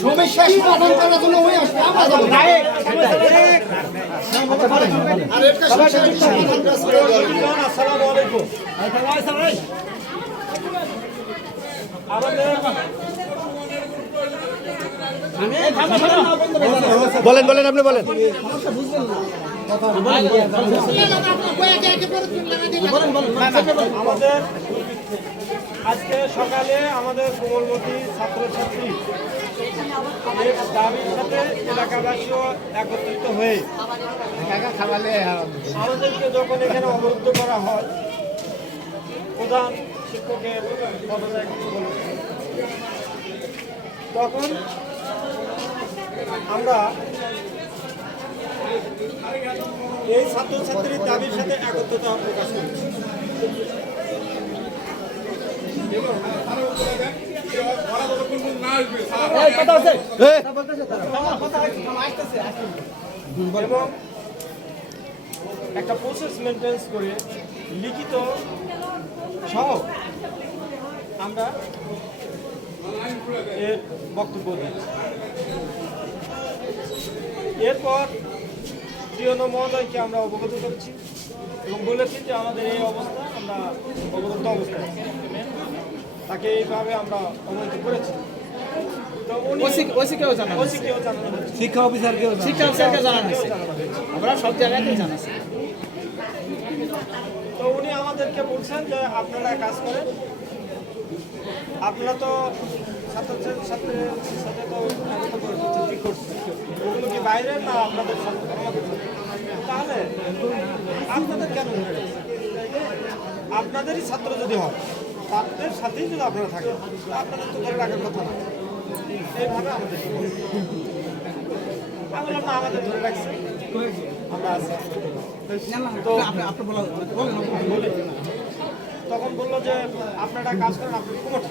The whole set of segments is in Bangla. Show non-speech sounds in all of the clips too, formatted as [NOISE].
সমস্যা সমাধান করার জন্য ওই আসবে আমরা যাব। আর একটা সমস্যা সমাধান কাজ করে দেওয়া। বলেন বলেন আপনি বলেন। আমাদের আজকে সকালে আমাদের কোমলমতি ছাত্রছাত্রী দাবির সাথে এলাকাবাসীও একত্রিত হয়ে আমাদেরকে যখন এখানে অবরুদ্ধ করা হয়, প্রধান শিক্ষকের তখন আমরা এই ছাত্রছাত্রীর দাবির সাথে একত্রতা প্রকাশ এবং একটা প্রসেস মেনটেন্স করে লিখিত সহ আমরা এর বক্তব্য দিই এরপর প্রিয়ন মহোদয়কে আমরা অবগত করছি এবং বলেছি যে আমাদের এই অবস্থা আমরা অবগত অবস্থায়। তাকে এইভাবে আমরা অবগত করেছি। শিক্ষা অফিসারকেও শিক্ষা অফিসারকে জানানো হয়েছে আমরা সব জায়গাতেই জানাচ্ছি তো উনি আমাদেরকে বলছেন যে আপনারা কাজ করেন। আপনারা তো ছাত্র ছাত্রের সাথে তো ওগুলো কি বাইরে না আপনাদের সাথে? সাথে? তাহলে আপনাদের কেন আপনাদেরই ছাত্র যদি হয় তাদের সাথেই যদি আপনারা থাকেন আপনাদের তো ধরে রাখার কথা না। এইভাবে আমাদের আমি বললাম না আমাদের ধরে আমরা। তখন বলল যে আপনারা কাজ করেন আপনি কুমটি।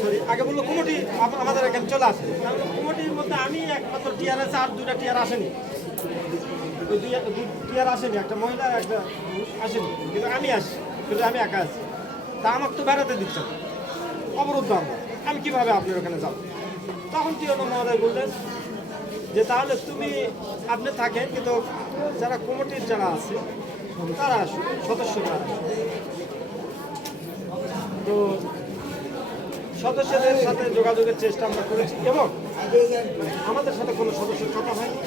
সরি আগে বলল কুমটি আমাদের এখানে চলে আসে। বললাম, কুমটির মধ্যে আমি একমাত্র টিয়ার আছে আর দুইটা টিয়ার আসেনি। টিয়ার আসেনি একটা মহিলা একটা আসেনি। কিন্তু আমি আসি কিন্তু আমি একা আছি। তা আমাকে তো বেড়াতে দিচ্ছে। অবরুদ্ধ আমরা আমি কীভাবে আপনার ওখানে যাব তখন টিয়ন মহোদয় বললেন যে, তাহলে তুমি, আপনি থাকেন, কিন্তু যারা কমিটির যারা আছে, তারা আসুন, সদস্যরা আসুন। তো সদস্যদের সাথে যোগাযোগের চেষ্টা আমরা করেছি এবং আমাদের সাথে কোনো সদস্যের কথা হয়নি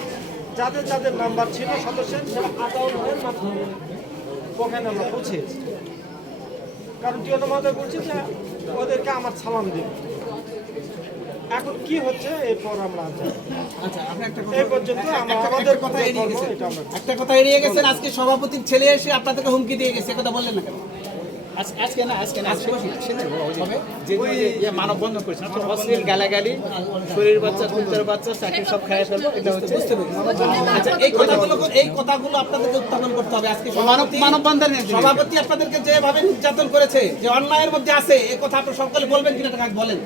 যাদের যাদের নাম্বার ছিল সদস্যের, সেটা আদাউল হয়ের মাধ্যমে ওখানে আমরা পৌঁছেছি কারণ টিয়ন মজা বলছে যে ওদেরকে আমার সালাম দিন। এখন কি হচ্ছে এরপর আমরা আচ্ছা আপনি একটা কথা এই পর্যন্ত আমরা আমাদের কথা এড়িয়ে গেছেন একটা কথা এড়িয়ে গেছেন আজকে সভাপতির ছেলে এসে আপনাদেরকে হুমকি দিয়ে গেছে কথা বললেন না কেন? আজকে না আজকে না যে যে মানববন্ধন করেছে অশ্লীল গালাগালি শরীর বাচ্চা কুত্তার বাচ্চা চাকরি সব খাইয়ে ফেলব এটা হচ্ছে বুঝতে আচ্ছা এই কথাগুলো এই কথাগুলো আপনাদেরকে উত্থাপন করতে হবে। আজকে সভাপতি মানববন্ধন সভাপতি আপনাদেরকে যেভাবে নির্যাতন করেছে যে অন্যায়ের মধ্যে আছে এই কথা আপনারা সকলে বলবেন কিনা বলেন।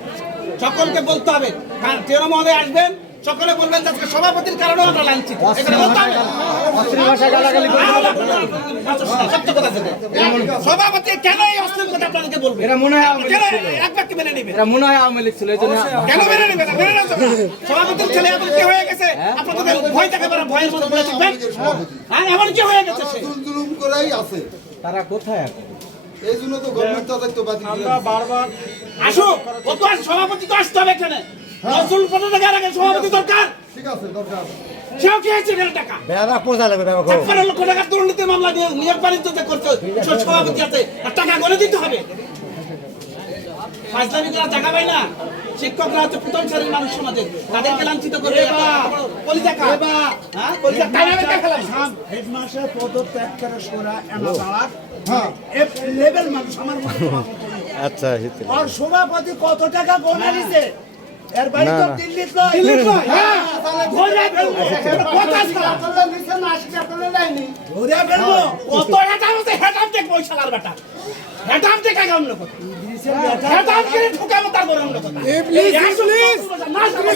সকলকে বলতে হবে। কারণ টেরো মহোদয় আসবেন সকলে বলবেন যে আজকে সভাপতির কারণেও আমরা লাঞ্ছিত। যেটা। সভাপতি কেন এই অশ্লীল কথা আপনাদেরকে বলবে? এটা মনে হয় কেন এক বাক্যে মেনে নেবে? এটা মনে হয় আওয়ামী লীগ ছিল এই জন্য কেন মেনে নেবে না? মেনে। সভাপতির ছেলে কি হয়ে গেছে? আপনাদের ভয় থাকে পারে ভয়ের মধ্যে বলে থাকবেন হ্যাঁ এমন কি হয়ে গেছে সে? করাই আছে। তারা কোথায় এখন? এই জন্য তো গভর্নমেন্ট বাতিল আমরা বারবার আসুক ও তো সভাপতি তো আসতে হবে এখানে। নজরুল পদে দেখার আগে সভাপতি দরকার। ঠিক আছে দরকার। সেও কি হয়েছে এখানে টাকা? বেড়া পৌঁছা লাগবে বাবা ছাপ্পান্ন লক্ষ টাকার দুর্নীতির মামলা নিয়ে নিয়োগ বাণিজ্যতে করছে সে সভাপতি আছে। আর টাকা গলে দিতে হবে। ফাজলামি করা টাকা পায় না। শিক্ষকরা হচ্ছে প্রথম শ্রেণির মানুষ সমাজে তাদেরকে লাঞ্ছিত করে? কলিজা কা হ্যাঁ হেডমাস্টার পদত্যাগ করে সোরা হ্যাঁ। লেভেল মানুষ আমার [LAUGHS] আচ্ছা আর সভাপতি কত টাকা গোনা হ্যাঁ ফেলব। কথা। শোনা আপনারা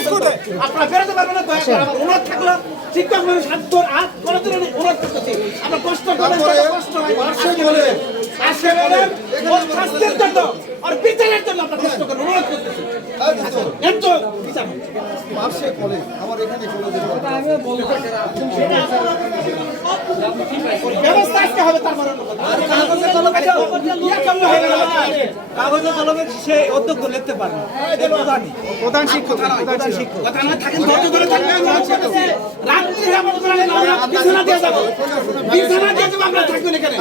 আপনারা বেরোতে পারবেন না দয়া করে আমার অনুরোধ থাকল। শিক্ষক হাত ধর হাত ধরে অনুরোধ করতেছি। আমরা কষ্ট করে কষ্ট হয়। পার্শ্বে বলে। আসে বলেন ও শাস্তির জন্য আর বিচারের জন্য আমরা কষ্ট করে অনুরোধ করতেছি এর তো বিচার হোক। কলেজ আমার এখানে কলেজে ব্যবস্থা আজকে হবে তারপরে অন্য কথা। কেমনে হয়ে গেল? কাগজে কলমে সে অধ্যক্ষ লিখতে পারে প্রধানই প্রধান শিক্ষক প্রধান শিক্ষক কথা থাকেন, ধৈর্য ধরে থাকবেন, রাত্রি আমরা বিছানা দিয়ে যাব। বিছানা দিয়ে যাব, আমরা থাকবেন এখানে।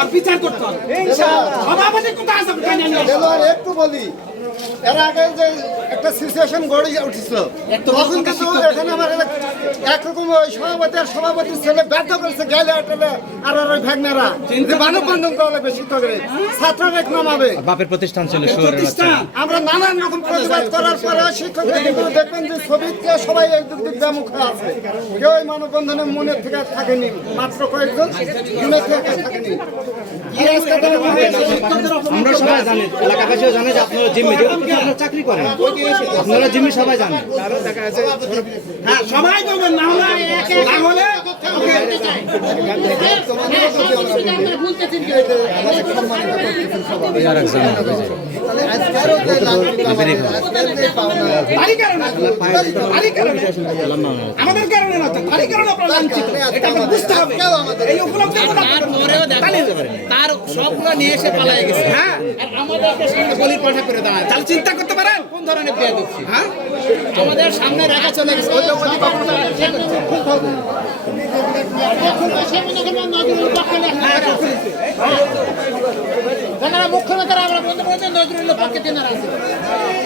আর বিচার করতে হবে। একটু বলি এর আগে যে একটা সিচুয়েশন গড়ে উঠেছিল তখন কিন্তু এখানে আমার একরকম ওই সভাপতি আর সভাপতির ছেলে ব্যর্থ করেছে গেলে টেলে আর আর ওই ভাগনারা। মানব বন্ধন করা লাগবে শিক্ষকের ছাত্ররা এক নামাবে বাপের প্রতিষ্ঠান ছিল আমরা নানান রকম প্রতিবাদ করার পরে শিক্ষকরা কিন্তু দেখবেন যে ছবিতে সবাই একদিক দিক মুখে আছে। কেউ এই মানববন্ধনে মনের থেকে থাকেনি মাত্র কয়েকজন মনের থেকে থাকেনি। আমরা সবাই জানি এলাকাবাসীও জানে যে আপনারা জিম্মি আপনারা চাকরি করেন আপনারা জিম্মি সবাই জানেন হ্যাঁ, সবাই না হলে না হলে আমাদের তার সবগুলো নিয়ে এসে পালাই গেছে হ্যাঁ আর আমাদেরকে সামনে গলির পাঠা করে দেওয়া তাহলে চিন্তা করতে পারেন কোন ধরনের বেয়াদবি হ্যাঁ আমাদের সামনে রাখা চলে গেছে ওই লোক মুখ্যমন্ত্রী আমরা বন্ধ করে নজরুল পক্ষে দিন